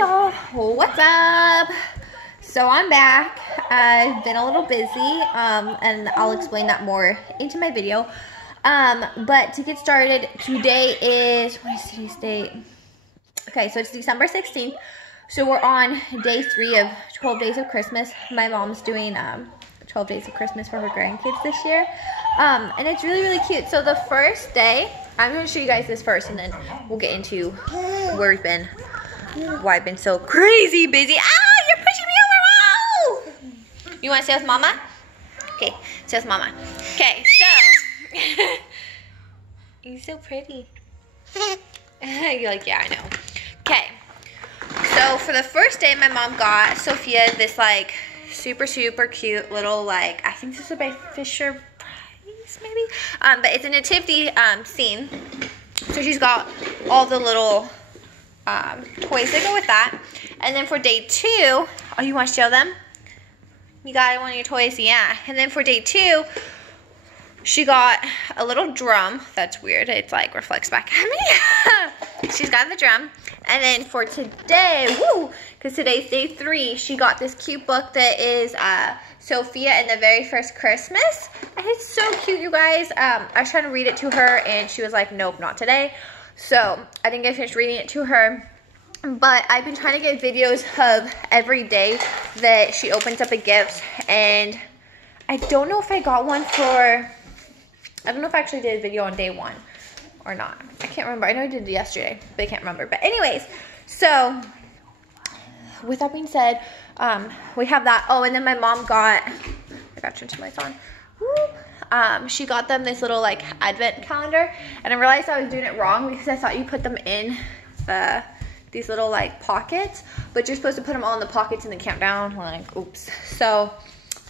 y'all, what's up? So I'm back. I've been a little busy, and I'll explain that more into my video. But to get started, today is, what is today's date? Okay, so it's December 16th. So we're on day 3 of 12 days of Christmas. My mom's doing 12 days of Christmas for her grandkids this year. And it's really, really cute. So the first day, I'm going to show you guys this first, and then we'll get into where we've been, why I've been so crazy busy. Ah, you're pushing me over. Wow! You want to stay with Mama? Okay, stay with Mama. Okay, so. You're so pretty. You're like, yeah, I know. Okay. So for the first day, my mom got Sophia this like super cute little like, I think this is by Fisher Price maybe, but it's a nativity scene. So she's got all the little toys that go with that. And then for day 2, oh, you want to show them? You got one of your toys, yeah. And then for day 2, she got a little drum. That's weird. It's like reflects back at me. She's got the drum. And then for today, woo, because today's day 3, she got this cute book that is Sophia and the Very First Christmas. And it's so cute, you guys. I was trying to read it to her, and she was like, nope, not today. So I didn't get finished reading it to her. But I've been trying to get videos of every day that she opens up a gift. And I don't know if I got one for... I don't know if I actually did a video on day 1 or not. I can't remember. I know I did it yesterday, but I can't remember. But anyways, so with that being said, we have that. Oh, and then my mom got, I got to turn some lights on. Woo. She got them this little like advent calendar, and I realized I was doing it wrong because I thought you put them in these little like pockets, but you're supposed to put them all in the pockets in the countdown. Like, oops. So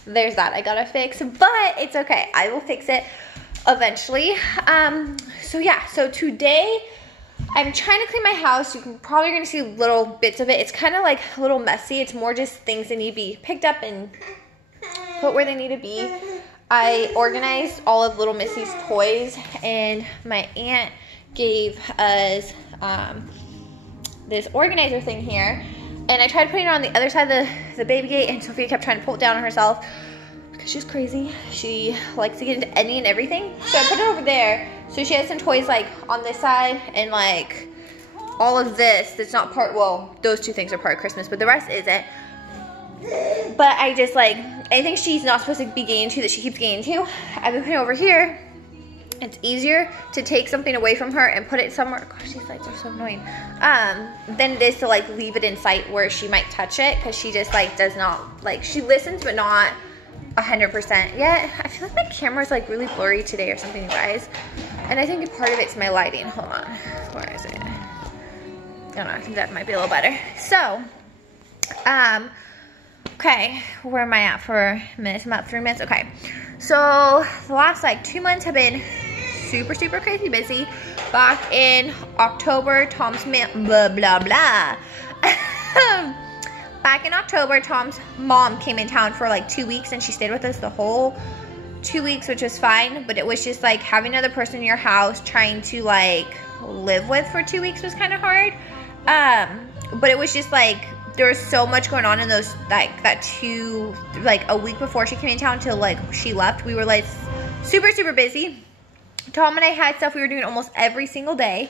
there's that. I gotta fix, but it's okay. I will fix it eventually. So yeah, so today I'm trying to clean my house. You're probably gonna see little bits of it. It's kind of like a little messy. It's more just things that need to be picked up and put where they need to be. I organized all of little Missy's toys, and my aunt gave us this organizer thing here, and I tried putting it on the other side of the baby gate, and Sophia kept trying to pull it down on herself. She's crazy. She likes to get into any and everything. So I put it over there. So she has some toys like on this side, and like all of this that's not part, well, those 2 things are part of Christmas, but the rest isn't. But I just like, anything she's not supposed to be getting into that she keeps getting into, I've been putting over here. It's easier to take something away from her and put it somewhere. Gosh, these lights are so annoying. Than it is to like leave it in sight where she might touch it, because she just like does not, like, she listens but not 100% yet. I feel like my camera's like really blurry today or something, you guys. And I think part of it's my lighting. Hold on. Where is it? I don't know. I think that might be a little better. So, okay. Where am I at for minutes? I'm at 3 minutes. Okay. So, the last like 2 months have been super crazy busy. Back in October, Tom's blah, blah, blah. Back in October, Tom's mom came in town for like 2 weeks, and she stayed with us the whole 2 weeks, which was fine. But it was just like having another person in your house trying to like live with for 2 weeks was kind of hard. But it was just like, there was so much going on in those, like like a week before she came in town till like she left. We were like super busy. Tom and I had stuff we were doing almost every single day.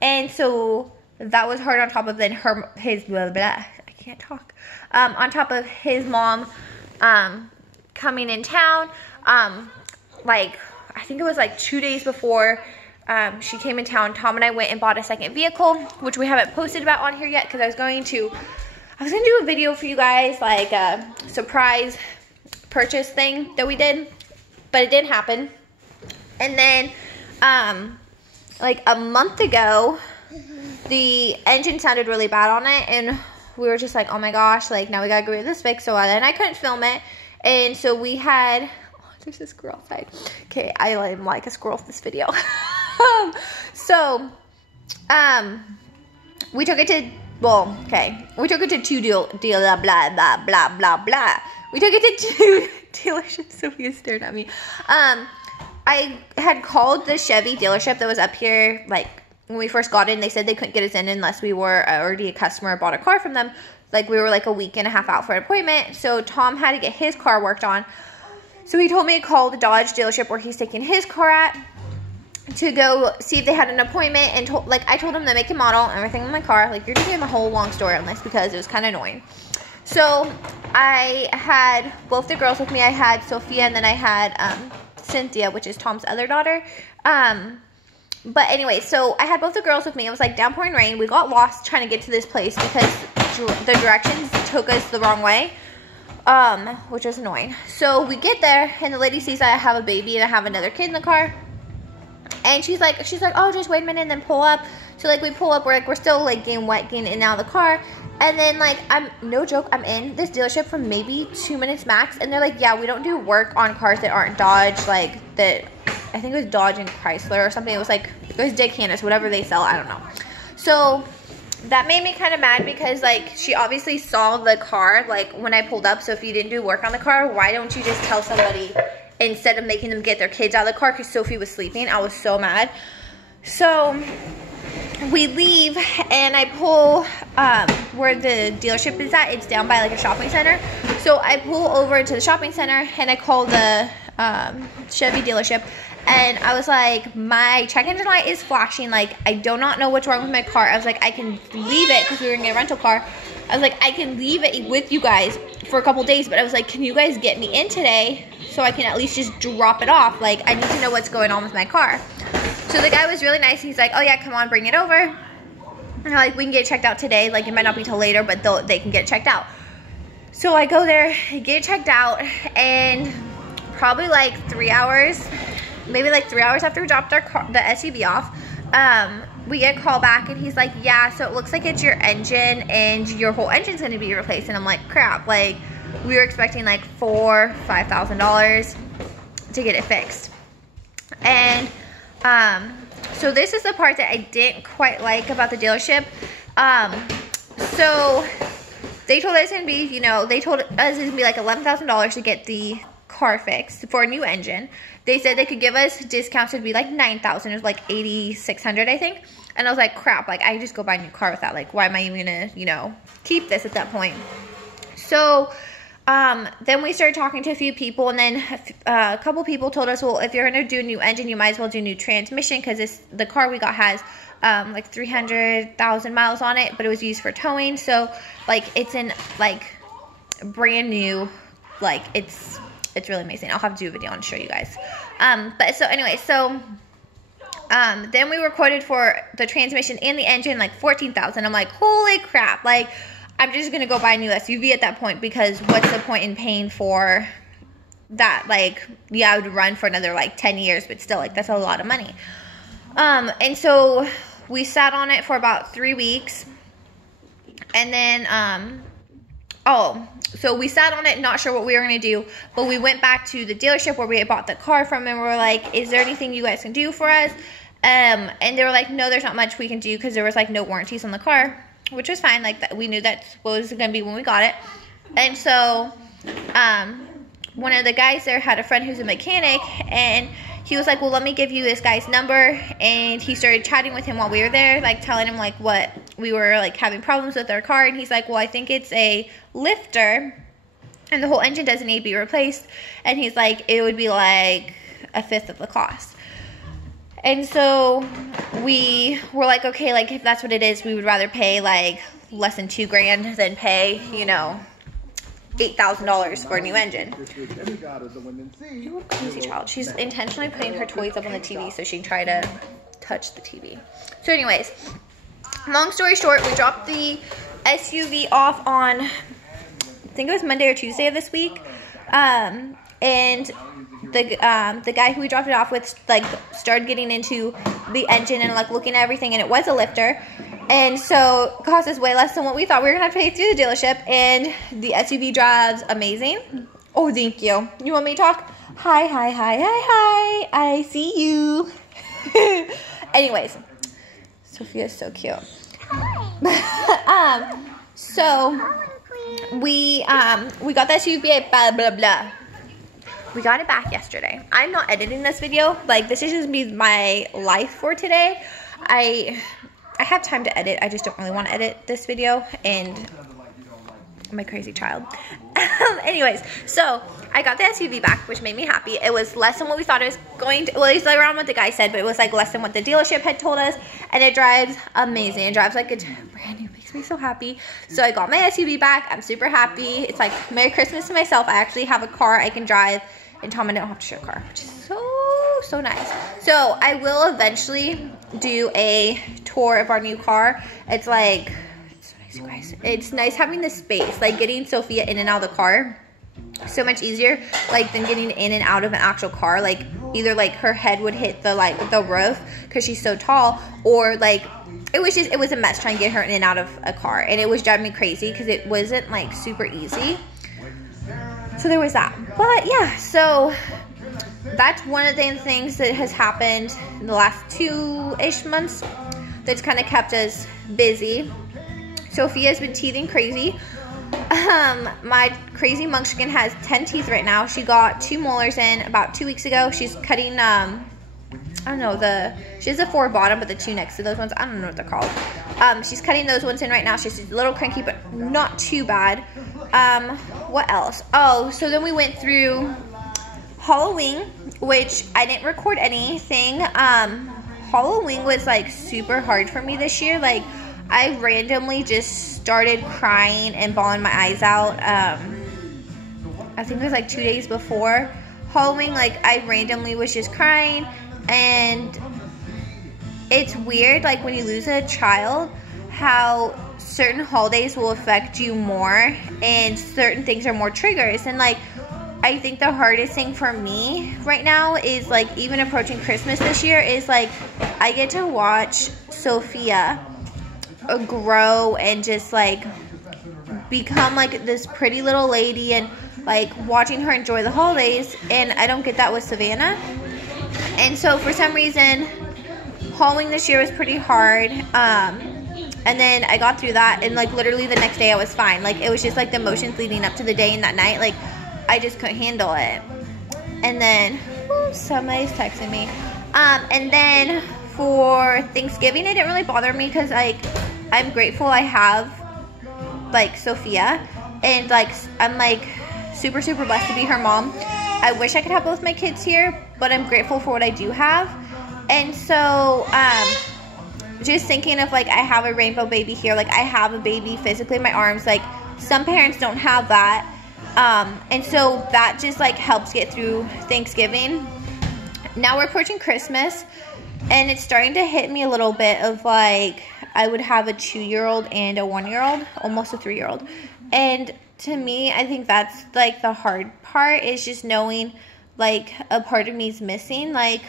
And so that was hard, on top of then his blah, blah. Can't talk. On top of his mom coming in town, like I think it was like 2 days before she came in town, Tom and I went and bought a second vehicle, which we haven't posted about on here yet, because I was going to do a video for you guys, like a surprise purchase thing that we did, but it didn't happen. And then like a month ago, the engine sounded really bad on it, and we were just like, oh my gosh, like now we gotta go get this fixed. So then I couldn't film it, and so we had, oh, there's a squirrel outside. Okay, I am like a squirrel for this video. We took it to, well, okay, we took it to blah blah blah blah blah. We took it to 2 dealerships. Sophia stared at me. I had called the Chevy dealership that was up here, like when we first got in, they said they couldn't get us in unless we were already a customer or bought a car from them. Like, we were like a week and a half out for an appointment. So Tom had to get his car worked on. So he told me to call the Dodge dealership where he's taking his car at to go see if they had an appointment. And I told him the make and model and everything in my car. Like, you're giving a whole long story on this because it was kind of annoying. So I had both the girls with me. I had Sophia, and then I had Cynthia, which is Tom's other daughter. But anyway, so I had both the girls with me. It was like downpouring rain. We got lost trying to get to this place because the directions took us the wrong way, which was annoying. So we get there, and the lady sees that I have a baby and I have another kid in the car. And she's like, oh, just wait a minute and then pull up. So, like, we pull up. We're still, like, getting wet, getting in and out of the car. And then, like, no joke, I'm in this dealership for maybe 2 minutes max. And they're like, yeah, we don't do work on cars that aren't Dodge, like, that, I think it was Dodge and Chrysler or something. It was like, it was Dick Hannes, whatever they sell, I don't know. So that made me kind of mad because, like, she obviously saw the car, like, when I pulled up. So if you didn't do work on the car, why don't you just tell somebody instead of making them get their kids out of the car? Because Sophie was sleeping. I was so mad. So we leave, and I pull where the dealership is at. It's down by, like, a shopping center. So I pull over to the shopping center, and I call the Chevy dealership. And I was like, my check engine light is flashing. Like, I do not know what's wrong with my car. I was like, I can leave it because we were going to get a rental car. I was like, I can leave it with you guys for a couple days. But I was like, can you guys get me in today so I can at least just drop it off? Like, I need to know what's going on with my car. So the guy was really nice. He's like, oh, yeah, come on, bring it over. And like, we can get it checked out today. Like, it might not be till later, but they can get it checked out. So I go there, get it checked out, and probably like 3 hours, maybe like 3 hours after we dropped the SUV off, we get a call back, and he's like, yeah, so it looks like it's your engine, and your whole engine's going to be replaced. And I'm like, crap, like, we were expecting like $4,000 or $5,000 to get it fixed. And so this is the part that I didn't quite like about the dealership. So they told us it's going to be, you know, they told us it's going to be like $11,000 to get the car fixed for a new engine. They said they could give us discounts. It'd be like $9,000. It was like $8,600, I think. And I was like, crap, like, I just go buy a new car with that. Like, why am I even gonna, you know, keep this at that point? So then we started talking to a few people, and then a couple people told us, well, if you're gonna do a new engine, you might as well do a new transmission, because the car we got has like 300,000 miles on it, but it was used for towing. So like, it's in like brand new, like, it's really amazing. I'll have to do a video and show you guys. But so anyway, so then we were quoted for the transmission and the engine like $14,000. I'm like, holy crap! Like, I'm just gonna go buy a new SUV at that point, because what's the point in paying for that? Like, yeah, I would run for another like 10 years, but still, like, that's a lot of money. And so we sat on it for about 3 weeks, and then so we sat on it, not sure what we were going to do, but we went back to the dealership where we had bought the car from, and we were like, is there anything you guys can do for us? And they were like, no, there's not much we can do, because there was like no warranties on the car, which was fine. Like, we knew that's what it was going to be when we got it. And so one of the guys there had a friend who's a mechanic, and he was like, well, let me give you this guy's number. And he started chatting with him while we were there, like telling him like what we were like having problems with our car. And he's like, well, I think it's a lifter, and the whole engine doesn't need to be replaced. And he's like, it would be like 1/5 of the cost. And so we were like, okay, like, if that's what it is, we would rather pay like less than $2,000 than pay, you know, $8,000 for a new engine. You crazy child. She's intentionally putting her toys up on the TV so she can try to touch the TV. So anyways, long story short, we dropped the SUV off on, I think it was Monday or Tuesday of this week. And the guy who we dropped it off with, like, started getting into the engine and like looking at everything, and it was a lifter. And so it cost us way less than what we thought we were going to have to pay through the dealership. And the SUV drives amazing. Oh, thank you. You want me to talk? Hi, hi, hi, hi, hi. I see you. Anyways, Sophia's so cute. So we got that SUV, blah, blah, blah. We got it back yesterday. I'm not editing this video. Like, this is just be my life for today. I have time to edit. I just don't really want to edit this video, and I'm a crazy child. Anyways, so I got the SUV back, which made me happy. It was less than what we thought it was going to. Well, it's like around what the guy said, but it was like less than what the dealership had told us, and it drives amazing. It drives like it's brand new. It makes me so happy. So I got my SUV back. I'm super happy. It's like Merry Christmas to myself. I actually have a car I can drive, and Tom, I don't have to share a car, which is so nice. So I will eventually do a tour of our new car. It's like, it's so nice, you guys. It's nice having the space, like getting Sophia in and out of the car. So much easier, like, than getting in and out of an actual car. Like, either like her head would hit the roof because she's so tall, or like it was a mess trying to get her in and out of a car, and it was driving me crazy because it wasn't like super easy. So there was that. But yeah, so that's one of the things that has happened in the last 2-ish months that's kind of kept us busy. Sophia's been teething crazy. My crazy munchkin has 10 teeth right now. She got 2 molars in about 2 weeks ago. She's cutting, I don't know, she has the 4 bottom, but the 2 next to those ones, I don't know what they're called. She's cutting those ones in right now. She's a little cranky, but not too bad. What else? Oh, so then we went through Halloween, which I didn't record anything. Halloween was like super hard for me this year. Like, I randomly just started crying and bawling my eyes out. I think it was like 2 days before Halloween. Like, I randomly was just crying, and it's weird, like, when you lose a child, how certain holidays will affect you more, and certain things are more triggers. And like, I think the hardest thing for me right now is, like, even approaching Christmas this year, is like, I get to watch Sophia grow and just like become like this pretty little lady, and like watching her enjoy the holidays, and I don't get that with Savannah. And so for some reason Halloween this year was pretty hard, and then I got through that, and like literally the next day I was fine. Like, it was just like the emotions leading up to the day and that night, like I just couldn't handle it. And then somebody's texting me, and then for Thanksgiving it didn't really bother me because like I'm grateful I have like Sophia, and like I'm like super blessed to be her mom. I wish I could have both my kids here, but I'm grateful for what I do have. And so just thinking of like, I have a rainbow baby here, like I have a baby physically in my arms. Like, some parents don't have that, and so that just like helps get through Thanksgiving. Now we're approaching Christmas, and it's starting to hit me a little bit of like, I would have a 2-year-old and a 1-year-old, almost a 3-year-old. And to me, I think that's like the hard part, is just knowing like a part of me is missing. Like,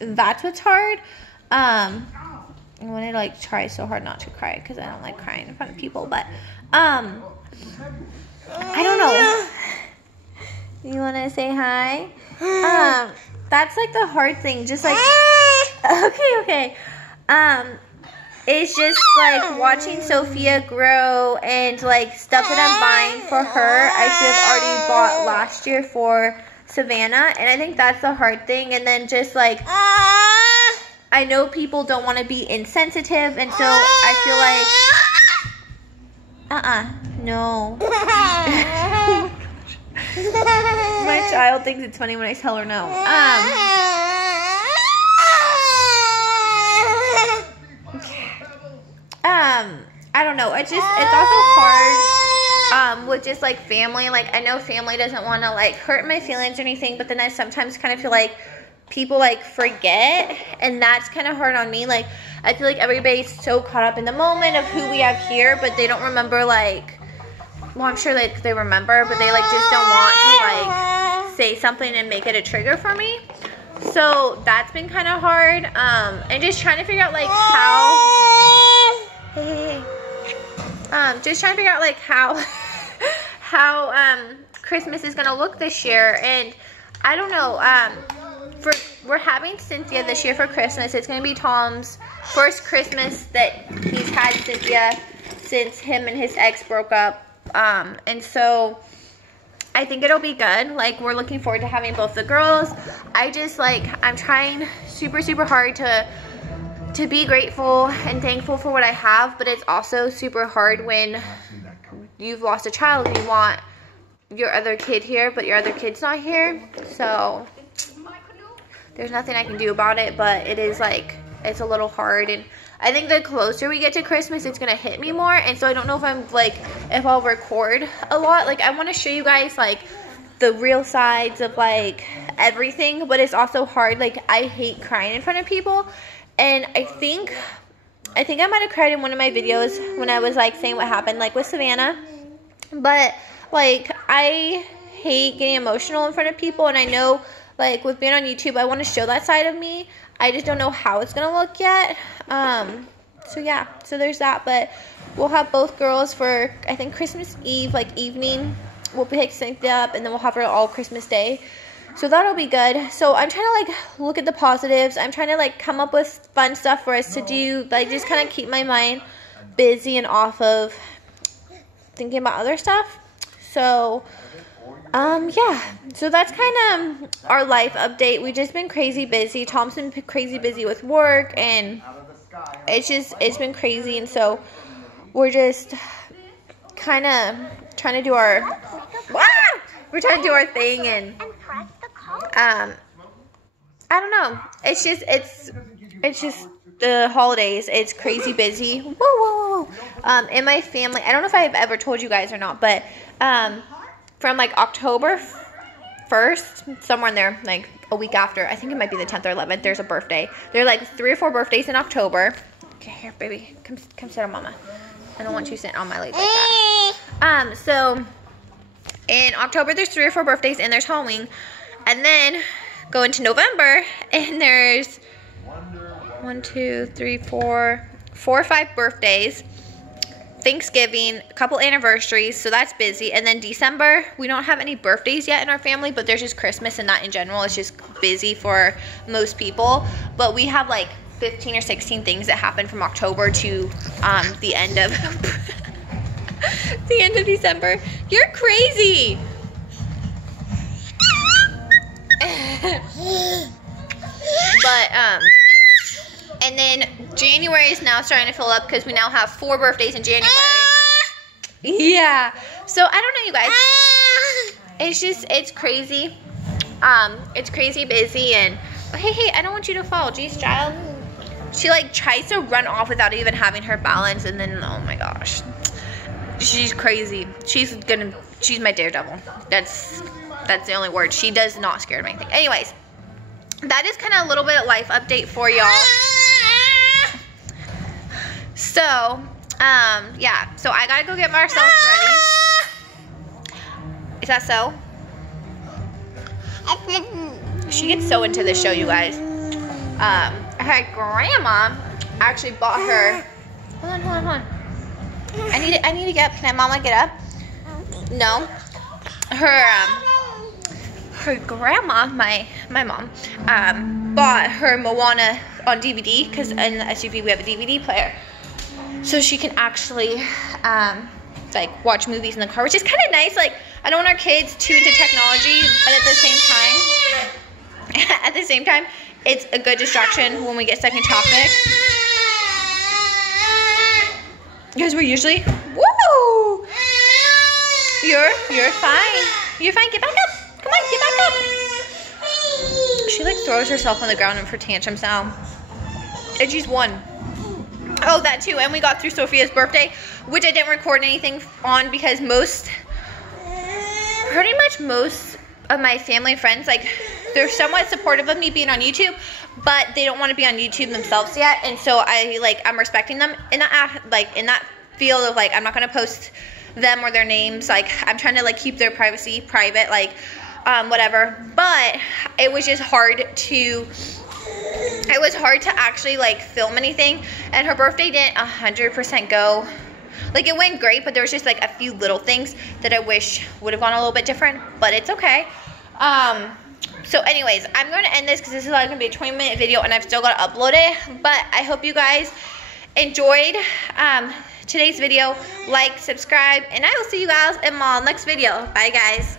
that's what's hard. I want to like try so hard not to cry because I don't like crying in front of people, but I don't know. You want to say hi? That's like the hard thing, just like okay. It's just like watching Sophia grow, and like stuff that I'm buying for her I should have already bought last year for Savannah, and I think that's the hard thing. And then just like, I know people don't want to be insensitive, and so I feel like no. My child thinks it's funny when I tell her no. I don't know. It's also hard with just like family. Like, I know family doesn't want to like hurt my feelings or anything, but then I sometimes kind of feel like people like forget, and that's kind of hard on me. Like, I feel like everybody's so caught up in the moment of who we have here, but they don't remember like, well, I'm sure like they remember, but they like just don't want to like say something and make it a trigger for me. So that's been kind of hard, and just trying to figure out like just trying to figure out like how Christmas is gonna look this year. And I don't know, we're having Cynthia this year for Christmas. It's gonna be Tom's first Christmas that he's had Cynthia since him and his ex broke up, and so I think it'll be good. Like, we're looking forward to having both the girls. I just like, I'm trying super hard to to be grateful and thankful for what I have, but it's also super hard when you've lost a child and you want your other kid here, but your other kid's not here. So there's nothing I can do about it, but it is like, it's a little hard. And I think the closer we get to Christmas, it's gonna hit me more. And so I don't know if I'm like, if I'll record a lot. Like, I want to show you guys like the real sides of like everything, but it's also hard. Like, I hate crying in front of people, and I think I might have cried in one of my videos when I was like saying what happened like with Savannah. But like, I hate getting emotional in front of people, and I know like with being on YouTube, I want to show that side of me. I just don't know how it's gonna look yet. So yeah, so there's that. But we'll have both girls for, I think, Christmas Eve, like evening. We'll pick something up, and then we'll have her all Christmas Day. So that'll be good. So I'm trying to like look at the positives. I'm trying to like come up with fun stuff for us to do. Like, just kind of keep my mind busy and off of thinking about other stuff. So yeah, so that's kind of our life update. We've just been crazy busy. Tom's been crazy busy with work, and it's been crazy. And so we're just kind of trying to do our thing. And I don't know, it's just the holidays. It's crazy busy. Whoa. In my family, I don't know if I've ever told you guys or not, but from like October 1st, somewhere in there, like a week after, I think it might be the 10th or 11th, there's a birthday. There are like 3 or 4 birthdays in October. Okay, here, baby, come sit on mama. I don't want you sitting on my leg like that. So in October, there's 3 or 4 birthdays, and there's Halloween. And then go into November, and there's 1, 2, 3, 4 or 5 birthdays, Thanksgiving, a couple anniversaries, so that's busy. And then December, we don't have any birthdays yet in our family, but there's just Christmas, and that in general is just busy for most people. But we have like 15 or 16 things that happen from October to the end of the end of December. You're crazy. But and then January is now starting to fill up because we now have 4 birthdays in January. Yeah. So I don't know, you guys. It's crazy. It's crazy busy. And hey, I don't want you to fall. Jeez, child. She like tries to run off without even having her balance, and then, oh my gosh, she's crazy. She's my daredevil. That's the only word. She does not scare me anything. Anyways, that is kind of a little bit of life update for y'all. So, yeah. So I gotta go get myself ready. Is that so? She gets so into this show, you guys. Her grandma actually bought her. Hold on. I need to get up. Can Mama get up? No. Her grandma, my mom, bought her Moana on DVD, because in the SUV we have a DVD player, so she can actually like watch movies in the car, which is kind of nice. Like, I don't want our kids too into technology, but at the same time, it's a good distraction when we get stuck in traffic. Because we're usually, woo! You're fine. You're fine. Get back up. Come on, get back up. She like throws herself on the ground for tantrums now. And she's 1. Oh, that too. And we got through Sophia's birthday, which I didn't record anything on because pretty much most of my family and friends, like, they're somewhat supportive of me being on YouTube, but they don't want to be on YouTube themselves yet. And so I'm respecting them in that field of like, I'm not gonna post them or their names. Like, I'm trying to like keep their privacy private, like whatever. But it was just hard to actually like film anything, and her birthday didn't 100% go. Like, it went great, but there was just like a few little things that I wish would have gone a little bit different, but it's okay. So anyways, I'm going to end this because this is going to be a 20-minute video, and I've still got to upload it. But I hope you guys enjoyed today's video. Like, subscribe, and I will see you guys in my next video. Bye, guys.